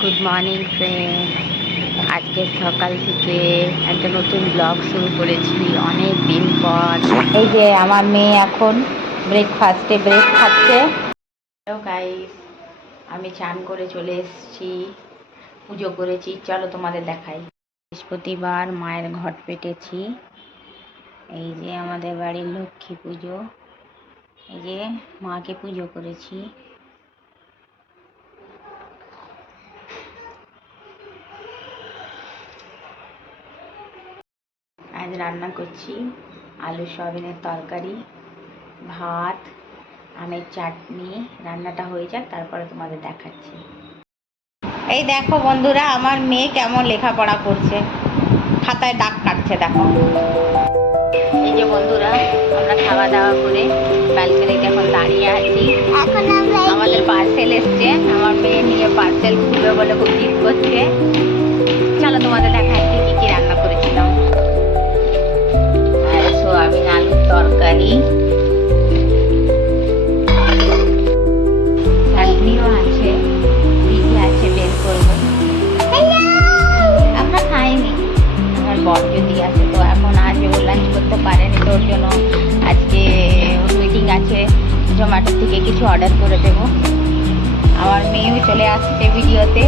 Good morning friend. আজকে সকাল থেকে একটা নতুন ব্লগ শুরু করেছি অনেক দিন পর। এই যে আমার মেয়ে এখন ব্রেকফাস্টে ব্রেক খাচ্ছে। হ্যালো গাইস, আমি চান করে চলে এসেছি, পুজো করেছি। চলো তোমাদের দেখাই। বৃহস্পতিবার মায়ের ঘট পেটেছি। এই যে আমাদের বাড়ির লক্ষ্মী পুজো, এই যে মাকে পুজো করেছি। আজ রান্না করছি আলু সয়াবিনের তরকারি, ভাত, আমের চাটনি। রান্নাটা হয়ে যাক, তারপরে তোমাদের দেখাচ্ছি। এই দেখো বন্ধুরা, আমার মেয়ে কেমন লেখাপড়া করছে, খাতায় দাগ কাটছে দেখো। এই যে বন্ধুরা, আমরা খাওয়া দাওয়া করে ব্যালকনিতে এখন দাঁড়িয়ে আছি। এখন আমাদের পার্সেল এসছে, আমার মেয়ে নিয়ে পার্সেল খুলবে বলে খুব জিদ করছে। চলো তোমাদের দেখাচ্ছি কি কি রান্না করেছিলাম। সোয়াবিন আলুর তরকারি, চাটনিও আছে, দিদি আছে, বের করবো। আমরা খাইনি, আমার বর যদি আছে তো এখন আজ ও লাঞ্চ করতে পারেনি, তো ওর জন্য আজকে ওর মিটিং আছে, জোম্যাটো থেকে কিছু অর্ডার করে দেবো। আমার মেয়েও চলে আসছে ভিডিওতে।